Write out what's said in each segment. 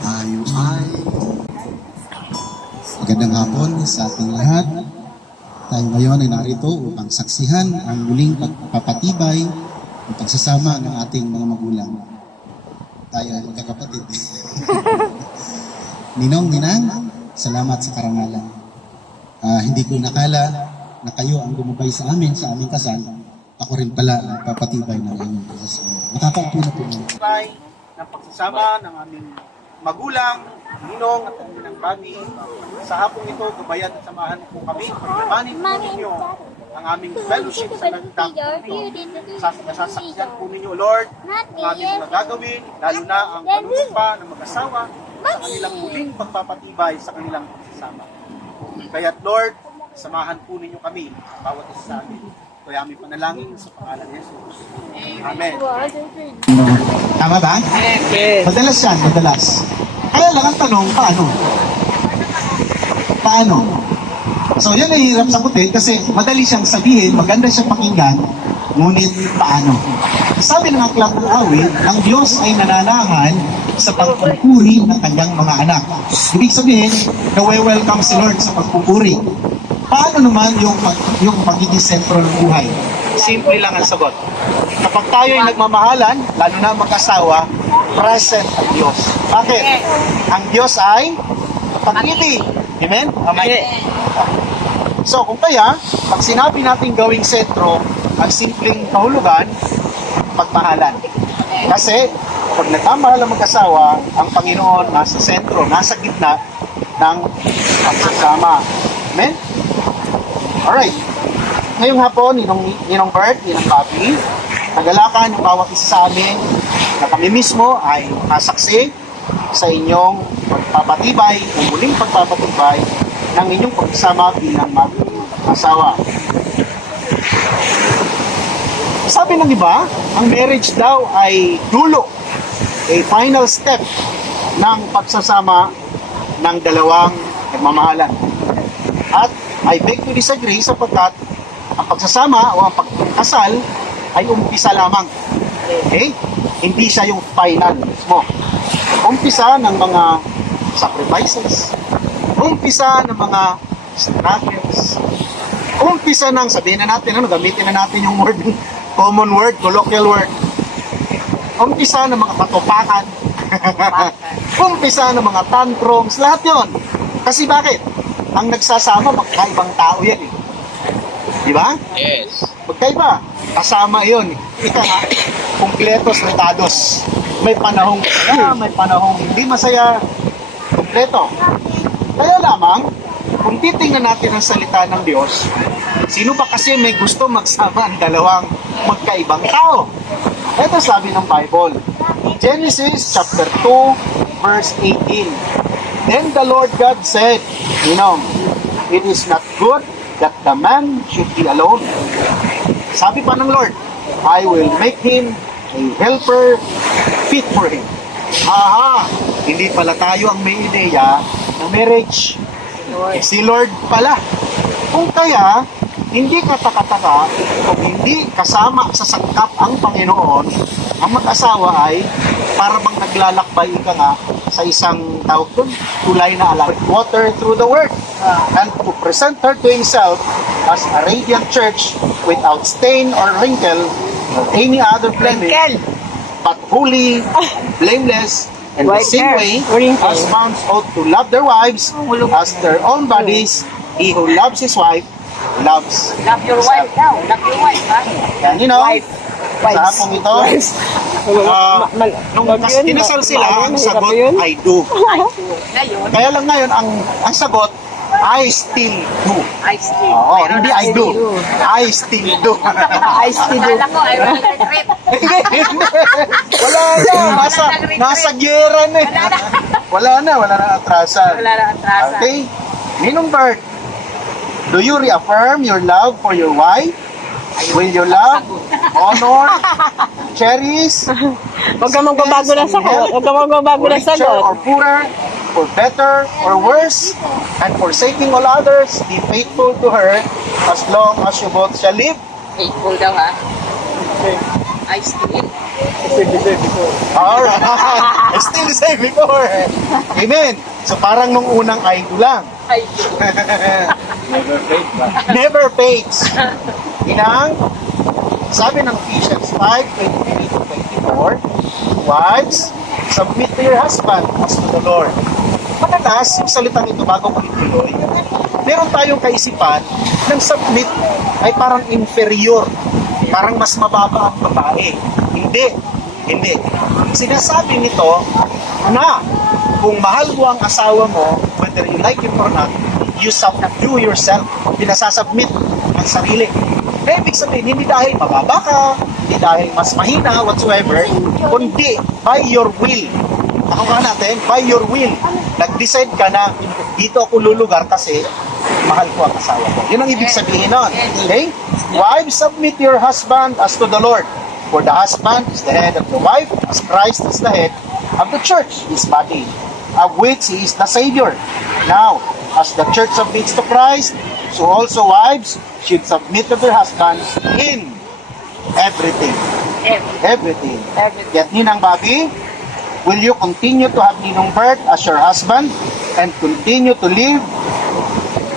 Tayo ay magandang hapon sa ating lahat. Tayo ngayon ay narito upang saksihan ang muling pagpapatibay o pagsasama ng ating mga magulang. Tayo ay magkakapatid. Ninong, Ninang, salamat sa karangalan. Hindi ko nakala na kayo ang gumabay sa aming kasal. Ako rin pala ang papatibay ng inyong pagsasama. Makakaupo na po naman. Ng pagsasama ng aming magulang, ninong at ang ng babi. Sa hapong ito, gabayan at samahan po kami. Pagkamanin po ninyo ang aming fellowship sa nagtang ito. Sasaksiyan po ninyo, Lord, ang aming mga gagawin, lalo na ang panunumpa ng mag-asawa sa kanilang muling pagpapatibay sa kanilang pagsasama. Kaya't Lord, samahan po ninyo kami, bawat isa sa amin. Ito ay aming panalangin sa pangalan ni Jesus. Amen. Tama ba? Yes. Madalas yan, madalas. Kaya lang ang tanong, paano? Paano? So yan ay hirap sagutin kasi madali siyang sabihin, maganda siyang pakinggan, ngunit paano? Sabi ng aklat ng awit, ang Diyos ay nananahan sa pagpupuri ng kanyang mga anak. Ibig sabihin, nawe-welcome si Lord sa pagpupuri. Paano naman yung pagiging sentro ng buhay? Simple lang ang sagot. Kapag tayo ay nagmamahalan, lalo na mag-asawa, present ang Diyos. Bakit? Ang Diyos ay pag-ibig. Amen? Amen. So, kung kaya, pag sinabi natin gawing sentro, ang simpleng kahulugan, pagmahalan. Kasi, pag nagmamahal ang mag-asawa, ang Panginoon nasa sentro, nasa gitna ng pagsasama. Amen? Alright. Ngayong hapon, Ninong Bert, Ninong Bobby, nagalakan yung bawat isa sa amin na kami mismo ay kasaksi sa inyong pagpapatibay o muling pagpapatibay ng inyong pagsama bilang mag-asawa. Sabi ng iba, ang marriage daw ay dulo, a final step ng pagsasama ng dalawang nagmamahalan. At I beg to disagree sapagkat ang pagsasama o ang pagkasal ay umpisa lamang. Okay? Hindi siya yung final mismo. Umpisa ng mga sacrifices. Umpisa ng mga struggles. Umpisa ng, sabihin na natin, gamitin na natin yung word, common word, colloquial word. Umpisa ng mga katupakan. Umpisa ng mga tantrums. Lahat yon. Kasi bakit? Ang nagsasama, magkaibang tao yan eh. Di ba? Yes. Magkaiba. Kasama yun. Ika nga, kumpletos, retados. May panahong masaya, may panahong hindi masaya. Kumpleto. Kaya lamang, kung titingnan natin ang salita ng Diyos, sino ba kasi may gusto magsama ang dalawang magkaibang tao? Ito sabi ng Bible. Genesis chapter 2, verse 18. Then the Lord God said, it is not good that the man should be alone. Sabi pa ng Lord, I will make him a helper fit for him. Aha! Hindi pala tayo ang may ideya ng marriage. Si Lord pala. Kung kaya, hindi kataka-taka kung hindi kasama sa sangkap ang Panginoon, ang mag-asawa ay para bang naglalakbay ka nga sa isang tawag doon, tulay na alak, water through the word, and to present her to himself as a radiant church without stain or wrinkle or any other blemish, but holy, blameless, and the same way husbands ought to love their wives as their own bodies. He who loves his wife loves Love your wife now. Love your wife, ha? yan, sa hapong ito, nung kinasal sila, ang sagot, I do. Ngayon, Kaya lang ngayon, ang sagot, I still do. I still. Oo, hindi I do. I still do. I still do. Akala ko, I will regret. Wala na, nasa gyera na. Wala na atrasan. Wala na atrasan. Okay? Ninong Bert, do you reaffirm your love for your wife? Will you love, honor, cherish, Huwag ka magbabago ng sagot. Huwag ka magbabago for ng richer sagot. or poorer, for better or worse, and forsaking all others, be faithful to her as long as you both shall live? Faithful daw, ha? I still. Alright. Still the same before. Amen. So parang nung unang idol lang. Ay, Never fades. Inang, sabi ng Ephesians 5:23-24, wives, submit to your husband as to the Lord. Madalas, yung salitang ito bago ko ituloy, meron tayong kaisipan ng submit ay parang inferior, parang mas mababa ang babae. Hindi. Hindi. Sinasabi nito na kung mahal mo ang asawa mo, whether you like it or not, you subdue yourself. Pinasasubmit ang sarili. Kaya ibig sabihin, hindi dahil mababa ka, hindi dahil mas mahina, whatsoever, kundi by your will. Ako nga natin, by your will. Nag-decide ka na, dito ako lulugar kasi mahal ko ang asawa ko. Yun ang ibig sabihin nun. Okay? Wives, submit your husband as to the Lord. For the husband is the head of the wife, as Christ is the head of the church, his body, of which he is the Savior. Now, as the church submits to Christ, so also wives should submit to their husbands in everything. Everything. Yet, Ninang Bobby, will you continue to have Ninong Bert as your husband and continue to live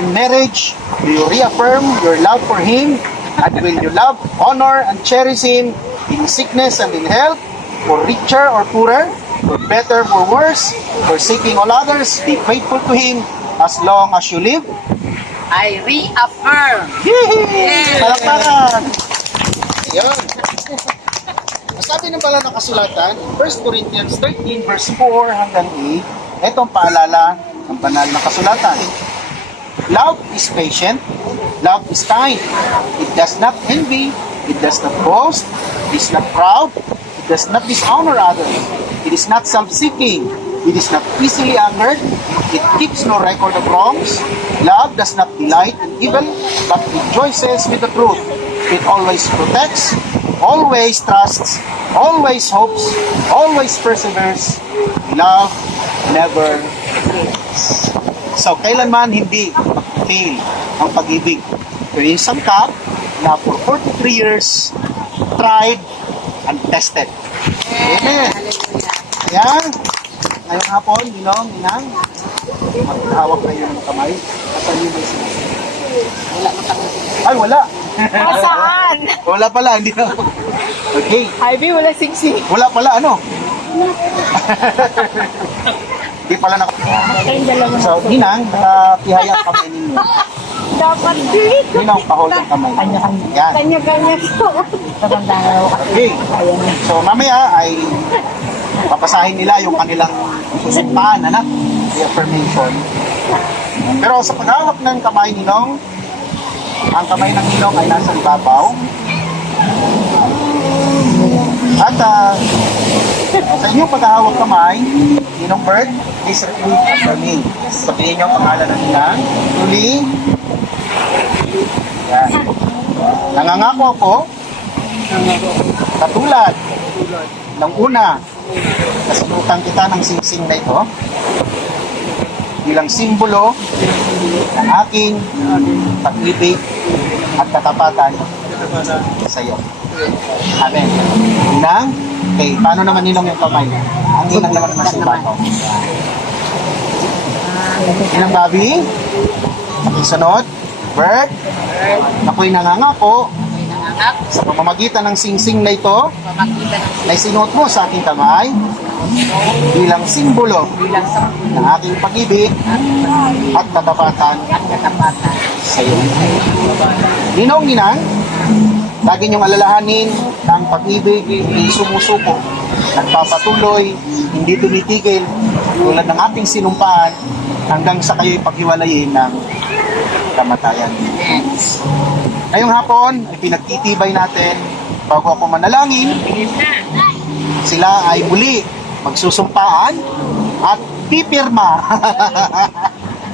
in marriage? Do you reaffirm your love for him? And will you love, honor, and cherish him in sickness and in health, for richer or poorer, for better or worse, forsaking all others, be faithful to him as long as you live? I reaffirm. Yee! Palakpakan! Ayun. Sabi ng pala ng kasulatan, 1 Corinthians 13 verse 4 hanggang 8, ito ang paalala ng banal na kasulatan. Love is patient, love is kind, it does not envy, it does not boast, it is not proud, it does not dishonor others, it is not self-seeking, it is not easily angered, it keeps no record of wrongs, love does not delight in evil, but rejoices with the truth, it always protects, always trusts, always hopes, always perseveres, love never fails. So, kailanman hindi mag-fail ang pag-ibig. There is some cup na for 43 years tried and tested. Amen. Ayan. Ngayong hapon, Ninong, Ninang, maghawak kayo ng kamay. Asan yun ba sila? Ay, wala. Saan? Wala pala, hindi na. Okay. Ivy, wala siksi. Wala pala, ano? Hindi pala na. So, Ninang, nakatihaya ang kamay ninyo. Dapat dito. Ninang, pahol ang kamay. Yan. Kanya-kanya to. Okay. So, mamaya ay papasahin nila yung kanilang susumpaan, anak. The affirmation. Pero sa paghawak ng kamay ni Ninong, ang kamay ng Ninong ay nasa ibabaw. At sa inyong paghahawak kamay, Ninong Bert, please repeat after me. Sabihin niyo ang pangalan ng Ninang. Truly, yan. Nangangako ako, katulad ng una, nasinutan kita ng singsing na ito, bilang simbolo ng aking pag-ibig at katapatan sa iyo. Amen. Ninang, okay, paano naman Ninong yung kamay? Ang inang naman naman sa ibabaw. Ninang Bobby, makisunod. Bert, ako'y nangangako sa pamamagitan ng singsing na ito na isinuot mo sa aking kamay bilang simbolo ng aking pag-ibig at katapatan sa iyo. Ninong, Ninang, lagi niyong alalahanin na ang pag-ibig ay sumusuko, nagpapatuloy, hindi tumitigil tulad ng ating sinumpaan hanggang sa kayo'y paghiwalayin ng kamatayan. Ngayong hapon ay pinagtitibay natin bago ako manalangin, sila ay muli magsusumpaan at pipirma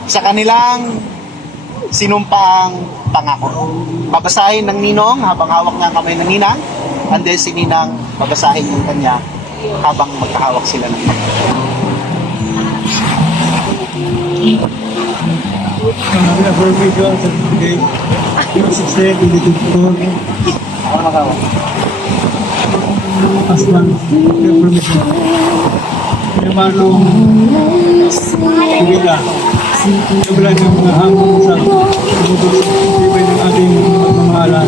sa kanilang sinumpaang pangako. Babasahin ng Ninong habang hawak ng kamay ng Ninang, and then si Ninang babasahin yung kanya habang magkahawak sila ng kamay. Ako magkahawak. husband, their permission. Hermanong Ibila, kabila ng mga hamon sa tibay ng ating pagmamahalan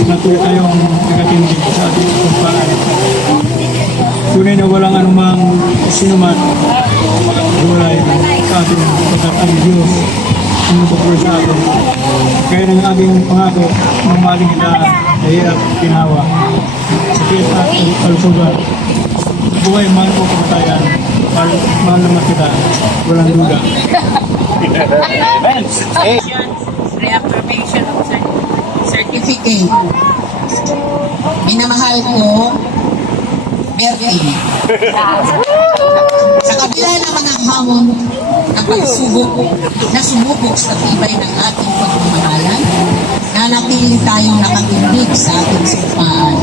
na tuloy tayong nagatindi sa ating pagpaan. Tunay na walang anumang sinuman makakagulay sa ating pagkatang Diyos ang nagpapuro sa atin. Kaya ng ating pangako, mamaling kita sa hirap ginawa, sakit at kalusugan. Buhay man o kamatayan, mahal naman kita, walang duda. Amen. Hey. Reaffirmation of certificate. Minamahal ko, Bertie. Sa kabila ng mga hamon ng pagsubok na sumubok sa tibay ng ating pagmamahalan, nanatili tayong nakatindig sa ating sumpaan.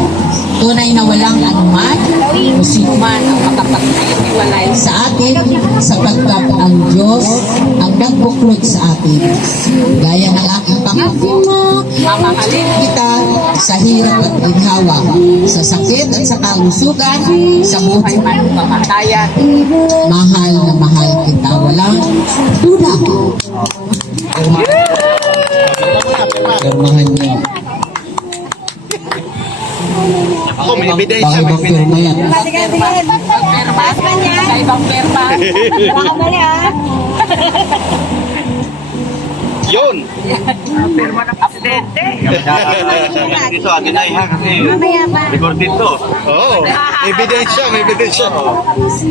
Tunay na walang anuman o sinuman ang makapagkaiwalay sa atin sapagkat ang Diyos ang nagbuklod sa atin. Gaya ng aking pangako, mamahalin kita sa hirap at ginhawa, sa sakit at sa kalusugan, sa buhay man o kamatayan. Mahal na mahal kita, walang duda. Pirmahan niyo. Ako, may ebidensya. Baka ibang pirma yan. Sige, sige. Sa ibang pirma. Baka mali ah. Yun. Dito, atin na ha, kasi Mamaya pa. recorded to. Oo. Ebidensya, may ebidensya.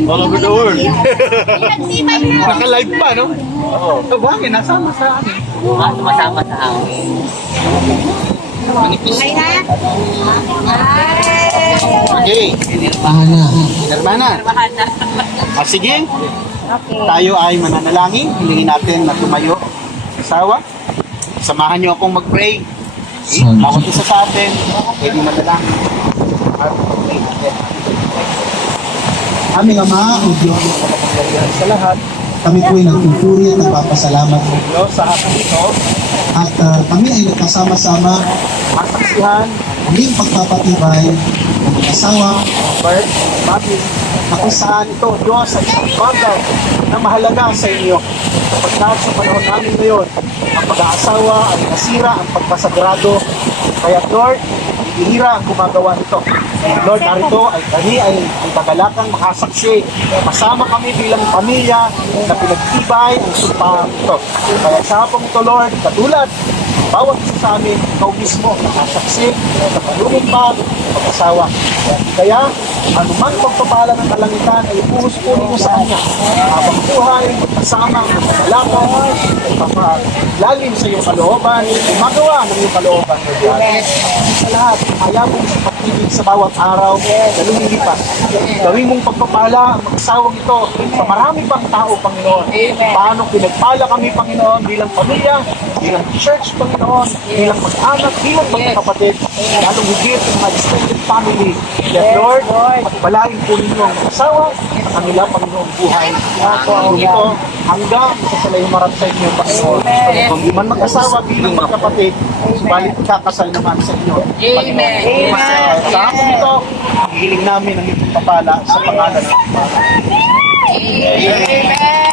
All over the world. Naka-live pa, no? Oo. Ito ba? Nasama sa amin. Sumasama sa akin. Okay na? Ay. Okay. Pahan na. Hermana. Sige. Okay. Tayo ay mananalangin. Hilingin natin na tumayo. Asawa. Samahan niyo akong mag-pray. Bawat isa sa atin, pwede manalangin. Aming Ama o Diyos, Sa lahat, kami po ay nagpupuri at nagpapasalamat po. Diyos, sa akin ito, At kami ay nagkasama-sama masaksihan, muling pagpapatibay ng mag-asawa Bert, Bobby, na kung saan ito, Diyos, ay isang bagay na mahalaga sa inyo. Sapagkat sa panahon namin ngayon, ang pag-aasawa ay nasira, ang pagpasagrado. Kaya Lord, bihira ang gumagawa nito. Lord, narito ay kami ay tagalakang makasaksi. Masama kami bilang pamilya na pinagtibay ang sumpa ito. Kaya sa hapong ito, Lord, katulad bawat isa sa amin, ikaw mismo, nakasaksi sa panunumpa ng pag-asawa. Kaya, anumang pagpapala ng kalangitan ay ipuhus-puli mo sa kanya. Habang buhay, magkasama ang pagkakalakan, pagpapalalim sa iyong kalooban, gumagawa ng iyong kalooban. Sa lahat, mayabong sa pag-ibig sa bawat araw na lumilipas. Gawin mong pagpapala ang mag-asawang ito sa marami pang tao, Panginoon. Paano pinagpala kami, Panginoon, bilang pamilya, bilang church, Panginoon, bilang mag-anak, bilang magkakapatid, lalong higit ng mga extended family. Kaya Lord, pagpalain po ninyo ang asawa sa kanila, Panginoon, buhay. Panginoon ito, hanggang sa yung marap sa inyo, Panginoon. Kung di man mag-asawa bilang magkapatid, subalit kakasal naman sa inyo. Amen. Sa amin ito, hiling namin ang iyong papala sa pangalan ng Panginoon. Amen.